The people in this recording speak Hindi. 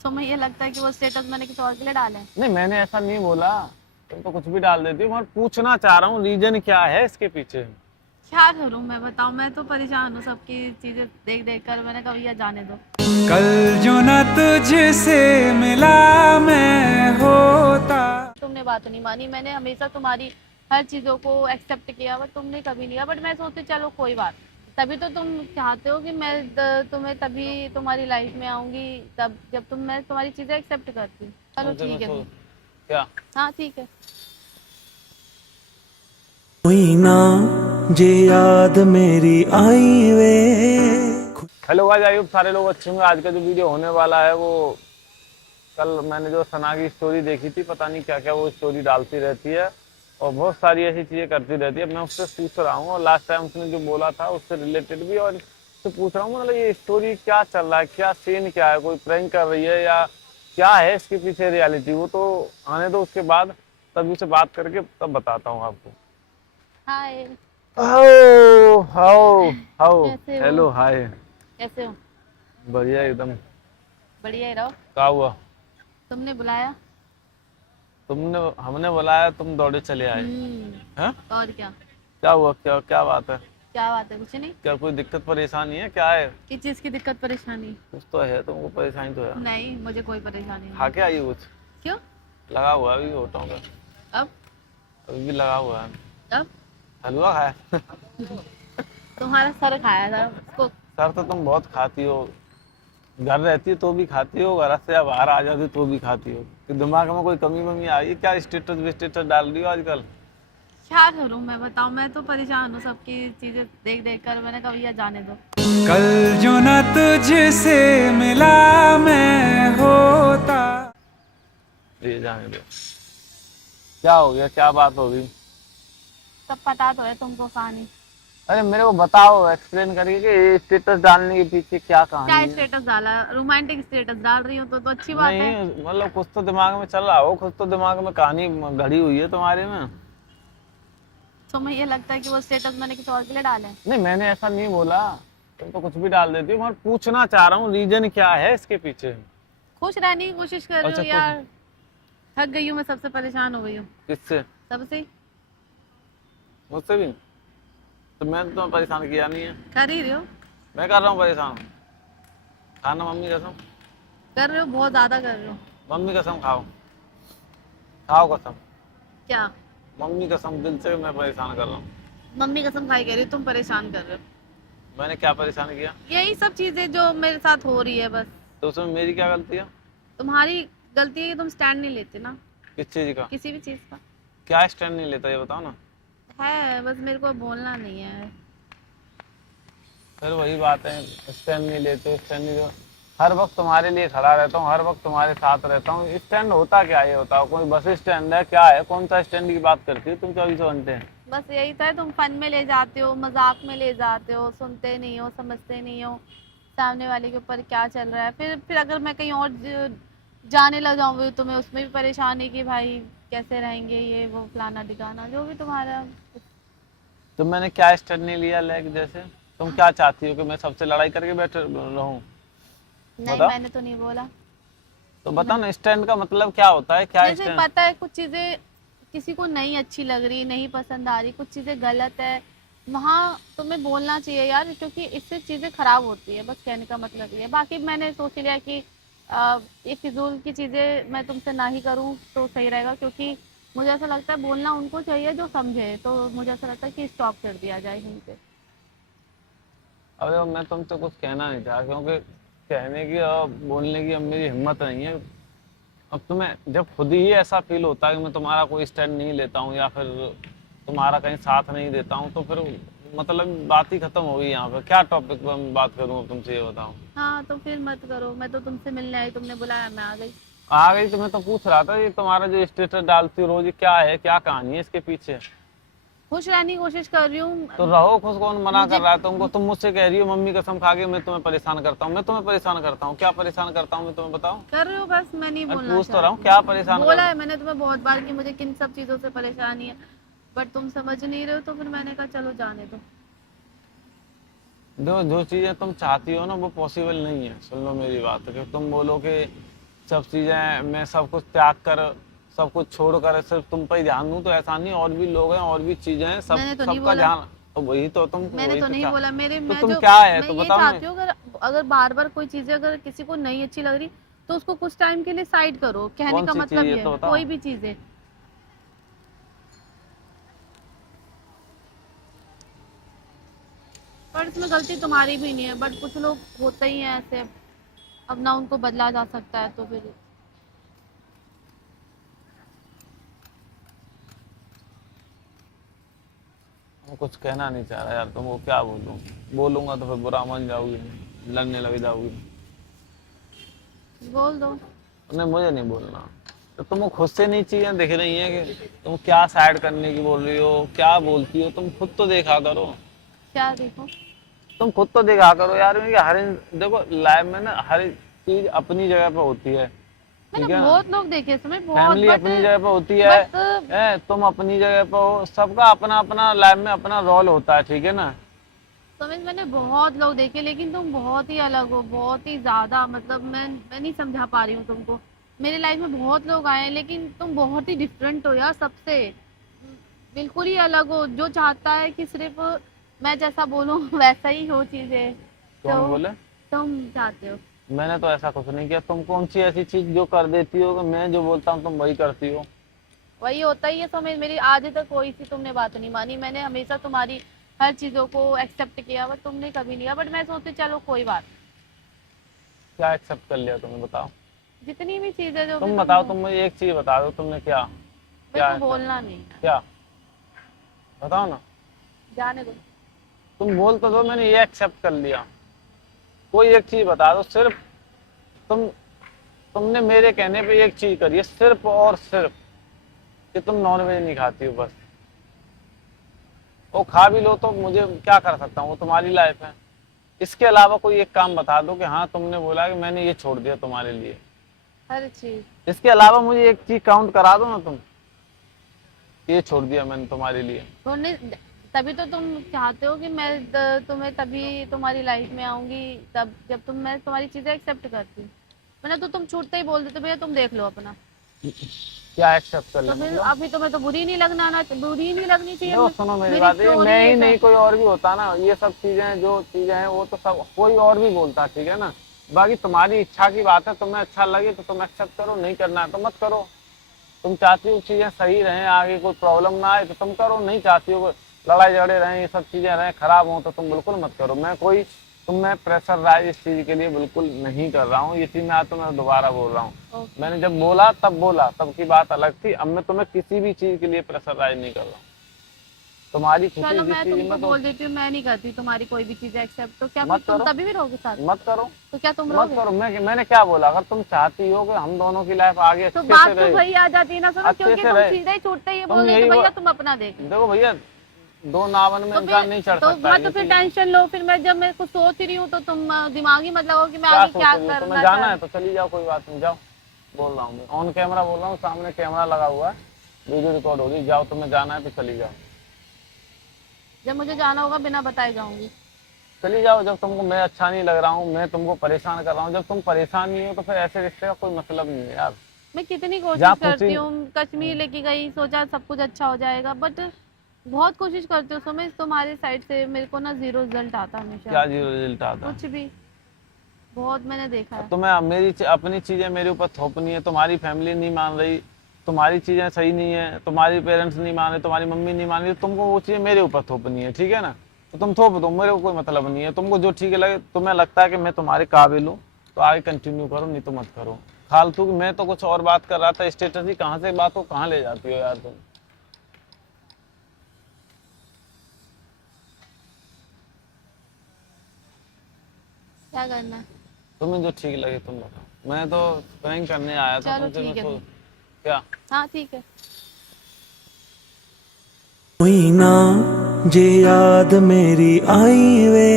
तुम्हें ये लगता है कि वो स्टेटस मैंने किसी और के लिए डाले हैं? नहीं, मैंने ऐसा नहीं बोला। तुम तो कुछ भी डाल देती हो, मगर पूछना चाह रहा हूँ रीजन क्या है इसके पीछे। क्या करूं मैं, बताओ। मैं तो परेशान हूँ सबकी चीजें देख देख कर। मैंने कहा भैया जाने दो। कल जो न तुझसे मिला मैं होता। तुमने बात नहीं मानी। मैंने हमेशा तुम्हारी हर चीजों को एक्सेप्ट किया, बट तुमने कभी नहीं किया। बट मैं सोचती चलो कोई बात। तभी तो तुम चाहते हो कि मैं तुम्हें तभी तुम्हारी लाइफ में आऊंगी, तब जब मैं तुम्हारी चीजें एक्सेप्ट करती हूँ। चलो मुझे ठीक है मैं फिर। क्या हाँ ठीक है। हुई ना जे याद मेरी आई वे। हेलो गाइस, आई होप सारे लोग अच्छे होंगे। आज का जो वीडियो होने वाला है वो, कल मैंने जो सना की स्टोरी देखी थी, पता नहीं क्या क्या वो स्टोरी डालती रहती है और बहुत सारी ऐसी चीजें करती रहती है। मैं उससे पूछ रहा हूँ और लास्ट टाइम उसने जो बोला था उससे रिलेटेड भी, और उससे पूछ रहा हूँ मतलब ये स्टोरी क्या चल रहा है, क्या सीन क्या है, कोई प्रैंक कर रही है या क्या है इसके पीछे रियलिटी। वो तो आने दो, उसके बाद तभी से बात करके तब बताता हूँ आपको। हाय। हाउ हाउ हाउ कैसे हो? Hello hi. कैसे हो? बढ़िया एकदम। बढ़िया ही रहो। क्या हुआ? तुमने बुलाया। तुमने हमने बुलाया, तुम दौड़े चले आए हैं? और क्या? क्या हुआ? क्या क्या बात है? क्या बात है? कुछ नहीं। क्या कोई दिक्कत परेशानी है? क्या है? किस चीज की दिक्कत परेशानी? कुछ तो है, तुमको परेशानी तो है। नहीं, मुझे कोई परेशानी खा नहीं। के आई कुछ? क्यों? लगा हुआ है अभी होठों पे, अब? अभी भी लगा हुआ है। अब? हलवा खाया? तुम्हारा सर खाया था उसको। सर तो तुम बहुत खाती हो, घर रहती हो तो भी खाती हो, घर से बाहर आ जाती हो तो भी खाती हो। कि दिमाग में कोई कमी वमी आई है क्या? स्टेटस विस्टेटस डाल रही हो आजकल? क्या करूं मैं, बताओ। मैं तो परेशान हूँ सबकी चीजें देख देख कर। मैंने कहा भैया जाने दो। कल जो न तुझसे मिला मैं होता। ये जाने दो। क्या हो गया? क्या बात हो गई? सब पता तो है तुमको कहानी। अरे मेरे को बताओ, एक्सप्लेन करिए कि ये स्टेटस डालने के पीछे क्या कहानी क्या है। स्टेटस डाला? रोमांटिक स्टेटस डाल रही हूँ तो अच्छी बात है। नहीं मतलब कुछ तो दिमाग में चल रहा हो, कुछ तो दिमाग में कहानी घड़ी हुई है तुम्हारे में। तुम्हें ये लगता है कि वो स्टेटस मैंने किसी और के लिए डाले हैं? नहीं, मैंने ऐसा नहीं बोला। तुम तो कुछ भी डाल देती हो, मगर पूछना चाह रहा हूँ रीजन क्या है इसके पीछे। खुश रहने की कोशिश कर रही अच्छा हूँ कुछ यार। थक गई हूँ मैं, सबसे परेशान हो गई हूँ। किससे? सबसे ही। मुझसे भी? तो मैंने तो तुम्हें परेशान किया नहीं है। कर ही रहे हो। मैं कर रहा हूँ परेशान? खाना मम्मी कसम। कर रहे हो, बहुत ज्यादा कर रहे हो। मम्मी कसम खाओ, खाओ कसम। क्या? मम्मी कसम, दिल से मैं परेशान कर रहा हूँ। मम्मी कसम खाई कह रही हो, तुम परेशान कर रहे हो। मैंने क्या परेशान किया? यही सब चीजें जो मेरे साथ हो रही है बस। तो उसमें मेरी क्या गलती है? तुम्हारी गलती है कि तुम स्टैंड नहीं लेते ना किस चीज का? किसी भी चीज का। क्या स्टैंड नहीं लेता ये बताओ ना। है, बस मेरे को बोलना नहीं है। फिर वही बात है, स्टैंड नहीं लेते, स्टैंड नहीं लेते। हर वक्त तुम्हारे लिए खड़ा रहता हूँ, हर वक्त तुम्हारे साथ रहता हूँ। स्टैंड होता क्या है ये बताओ? कोई बस स्टैंड है क्या है? कौन सा स्टैंड की बात करती है तुम 24 घंटे? बस यही तो है, तुम फन में ले जाते हो, मजाक में ले जाते हो, सुनते नहीं हो, समझते नहीं हो सामने वाले के ऊपर क्या चल रहा है। फिर अगर मैं कहीं और जाने लग जाऊंगी तुम्हें उसमें भी परेशानी कि भाई कैसे रहेंगे, ये वो फलाना ठिकाना जो भी तुम्हारा। तो मैंने क्या स्टैंड नहीं लिया लेग जैसे? तुम क्या चाहती हो कि मैं सबसे लड़ाई करके बैठ रहूं? नहीं, बताओ मैंने तो नहीं बोला। तो बताओ ना, स्टैंड का मतलब क्या होता है? क्या जैसे स्टैंड? पता है कुछ चीजें किसी को नहीं अच्छी लग रही, नहीं पसंद आ रही, कुछ चीजें गलत है, वहाँ तुम्हें बोलना चाहिए यार, क्योंकि इससे चीजें खराब होती है। बस कहने का मतलब ये है। बाकी मैंने सोच लिया कि ये फिजूल की चीजें मैं तुमसे ना ही करूँ तो सही रहेगा, क्योंकि मुझे ऐसा लगता है बोलना उनको चाहिए जो समझे। तो मुझे ऐसा लगता है कि स्टॉप कर दिया जाए यहीं पे। अरे मैं तुमसे कुछ कहना नहीं चाह, क्योंकि कहने की और बोलने की अब मेरी हिम्मत नहीं है। अब तुम्हें जब खुद ही ऐसा फील होता है कि मैं तुम्हारा कोई स्टैंड नहीं लेता हूँ या फिर तुम्हारा कहीं साथ नहीं देता हूँ, तो फिर मतलब बात ही खत्म हो गई। यहाँ पे क्या टॉपिक पर मैं बात करूँ तुमसे ये बताओ? हाँ तो फिर मत करो। मैं तो तुमसे मिलने आई, तुमने बुलाया, मैं आ गई। आ गई तो मैं तो पूछ रहा था, ये तुम्हारा जो स्टेटस डालती हो रोज, ये क्या है? क्या कहानी है इसके पीछे? खुश रहने की कोशिश कर रही तो हूँ। रहो खुश, कौन मना मुझे कर रहा है तुमको? तुम मुझसे कह रही हो मम्मी कसम खा के मैं तुम्हें परेशान करता हूँ। मैं तुम्हें परेशान करता हूँ? क्या परेशान करता हूँ मैं तुम्हें बताओ? कर रहे हो, बस मैं नहीं मैं बोलना पूछ तो रहा हूँ चाहती। क्या परेशान बोला कर। है मैंने तुम्हें बहुत बार कि मुझे किन सब चीजों से परेशानी है, बट तुम समझ नहीं रहे हो, तो फिर मैंने कहा चलो जाने दो। जो जो चीजें तुम चाहती हो ना वो पॉसिबल नहीं है। सुन लो मेरी बात, कि तुम बोलो कि सब चीजें मैं सब कुछ त्याग कर, सब कुछ छोड़ कर सिर्फ तुम पर ही ध्यान दूं, तो ऐसा नहीं, और भी लोग हैं और भी चीजें हैं, सब मैंने तो नहीं सबका बोला। ध्यान। तो वही तो तुम, मैंने वही तो तो नहीं चाह, बोला। मेरे तो मैं तुम जो क्या है मैं तो ये बताओ चाहती हूँ, अगर अगर बार बार कोई चीजें अगर किसी को नहीं अच्छी लग रही तो उसको कुछ टाइम के लिए साइड करो। कहने कौन का सी मतलब चीज है ये तो है, बताओ। कोई भी चीजें। पर इसमें गलती तुम्हारी भी नहीं है, बट कुछ लोग होते ही हैं ऐसे। अब ना उनको बदला जा सकता है, तो फिर मैं कुछ कहना नहीं चाह रहा यार, तुमको क्या बोलूं, बोलूंगा तो फिर बुरा मान जाओगी, लड़ने लग जाओगी। बोल दो। नहीं, मुझे नहीं बोलना। तो तुमको खुद से नहीं चीजें दिख रही हैं कि तुम क्या साइड करने की बोल रही हो, क्या बोलती हो, तुम खुद तो देखा करो। क्या देखो? तुम खुद तो देखा करो यार, क्योंकि देखो लाइफ में ना हर चीज अपनी जगह पे होती है, मैंने ठीक है ना। बहुत लोग देखे इसमें, बहुत। फैमिली बट अपनी जगह पे होती बट है, तुम अपनी जगह पे हो, सबका अपना अपना लाइफ में अपना रोल होता है, ठीक है ना। समझ, मैंने बहुत लोग देखे, लेकिन तुम बहुत ही अलग हो, बहुत ही ज्यादा। मतलब मैं नहीं समझा पा रही हूँ तुमको। मेरे लाइफ में बहुत लोग आए हैं, लेकिन तुम बहुत ही डिफरेंट हो यार सबसे। बिल्कुल ही अलग हो। जो चाहता है कि सिर्फ मैं जैसा बोलूं वैसा ही हो चीजें, कौन तो बोले? तुम चाहते हो। मैंने तो ऐसा कुछ नहीं किया। तुम कौन सी ऐसी चीज जो कर देती हो कि मैं जो बोलता हूँ तुम वही करती हो? वही होता ही है। तो मेरी आज तक कोई सी तुमने बात नहीं मानी। मैंने हमेशा तुम्हारी हर चीजों को एक्सेप्ट किया, बट तुमने कभी नहीं किया। बट मैं सोचती चलो कोई बात। क्या एक्सेप्ट कर लिया तुमने, बताओ। जितनी भी चीजें जो भी तुम तुम बताओ, तुम मुझे एक चीज बता दो, तुमने क्या क्या मेरे को accept- बोलना नहीं है। क्या, बताओ ना। जाने दो। तुम बोल तो दो, मैंने ये एक्सेप्ट कर लिया। कोई एक चीज बता दो सिर्फ। तुम तुमने मेरे कहने पे एक चीज करी है, सिर्फ और सिर्फ कि तुम नॉनवेज नहीं खाती हो, बस। वो खा भी लो तो मुझे क्या कर सकता हूँ, वो तुम्हारी लाइफ है। इसके अलावा कोई एक काम बता दो कि हाँ तुमने बोला कि मैंने ये छोड़ दिया तुम्हारे लिए। हर चीज। इसके अलावा मुझे एक चीज काउंट करा दो ना तुम, ये छोड़ दिया मैंने तुम्हारे लिए। तुमने तभी तो तुम चाहते हो कि मैं तुम्हें तभी तुम्हारी लाइफ में आऊंगी, तब जब मैं तुम्हारी चीजें एक्सेप्ट करती हूँ। मैंने तो तुम छूटते ही बोल देते भैया तुम देख लो अपना। क्या एक्सेप्ट कर तो लें फिर मतलब? अभी तुम्हें तो बुरी नहीं लगनी चाहिए। देखो सुनो मेरी मेरी बात, ये story मैं ही है नहीं सब। कोई और भी होता ना, ये सब चीजें जो चीजें हैं वो तो सब कोई और भी बोलता, ठीक है ना। बाकी तुम्हारी इच्छा की बात है, तुम्हें अच्छा लगे तो तुम एक्सेप्ट करो, नहीं करना है तो मत करो। तुम चाहती हो चीजें सही रहें, आगे कोई प्रॉब्लम ना आए तो तुम करो, नहीं चाहती हो लड़ाई झगड़े रहें, ये सब चीजें रहें, खराब हो तो तुम बिल्कुल मत करो। मैं कोई तुम्हें प्रेशर राइज इस चीज के लिए बिल्कुल नहीं कर रहा हूँ, ये चीज मैं आज तुम्हें दोबारा बोल रहा हूँ। ओके। मैंने जब बोला तब की बात अलग थी, अब मैं तुम्हें किसी भी चीज के लिए प्रेशर राइज नहीं कर रहा हूँ। तुम्हारी खुशी चलो जिस मैं चीज तुमको में बोल देती हूँ, मैं नहीं करती तुम्हारी कोई भी चीज एक्सेप्ट। तो क्या मत फिर तुम करो, तभी भी रहोगे साथ? मत करो, तो क्या तुम मत रहोगे? करो। मैंने क्या बोला? अगर तुम चाहती हो कि हम दोनों की लाइफ आगे तो अच्छे बात से तो रहे, वही आ जाती है ना। सुनो, अच्छे क्योंकि से तुम रहे, सीधे ही छूटते ही तुम बोल देते यही भैया तुम अपना देख लो। देखो भैया, दो नावन में तो इंसान फिर नहीं चढ़ तो सकता मत है, तो फिर ये टेंशन लो। फिर मैं जब मैं कुछ सोच रही हूँ तो तुम दिमागी मत लगाओ कि मैं क्या आगे सोच क्या रही हो? तुम्हें करना जाना चाह है तो चली जाओ, कोई बात नहीं, जाओ। बोल रहा हूँ मैं ऑन कैमरा बोल रहा हूँ, सामने कैमरा लगा हुआ है, वीडियो रिकॉर्ड हो रही, जाओ, तुम्हें जाना है तो चली जाओ। जब मुझे जाना होगा बिना बताए जाऊंगी। चली जाओ, जब तुमको मैं अच्छा नहीं लग रहा हूँ, मैं तुमको परेशान कर रहा हूँ, जब तुम परेशान नहीं हो तो फिर ऐसे रिश्ते का कोई मतलब नहीं है यार। मैं कितनी कोशिश जहाँ करती खुशी, हूँ, कश्मीर लेके गई, सोचा सब कुछ अच्छा हो जाएगा, बट बहुत कोशिश करती हूँ। समझ, तुम्हारी साइड से मेरे को ना जीरो रिजल्ट आता हमेशा। क्या जीरो रिजल्ट आता है? कुछ भी। बहुत मैंने देखा है। तुम्हें अपनी चीजें मेरे ऊपर थोपनी है, तुम्हारी फैमिली नहीं मान रही, तुम्हारी चीजें सही नहीं है, तुम्हारी पेरेंट्स नहीं मान रहे, तुम्हारी मम्मी नहीं मान रही, तो तुमको वो चीजें मेरे ऊपर थोपनी है, ठीक है ना। तो तुम थोप दो, मेरे को कोई मतलब नहीं है। तुमको जो ठीक लगे, तुम्हें लगता है कि मैं तुम्हारे काबिल हूँ तो आगे कंटिन्यू करो, नहीं तो मत करो फालतू। मैं तो कुछ और बात कर रहा था, स्टेटस ही कहाँ से बात हो कहाँ ले जाती हो यार तुम। क्या करना है? तुम्हें जो ठीक लगे तुम बताओ। मैं तो प्रैंक करने आया था चलो तुमसे, ठीक है। मैं क्या। हाँ ठीक है। कोई ना जे याद मेरी आई वे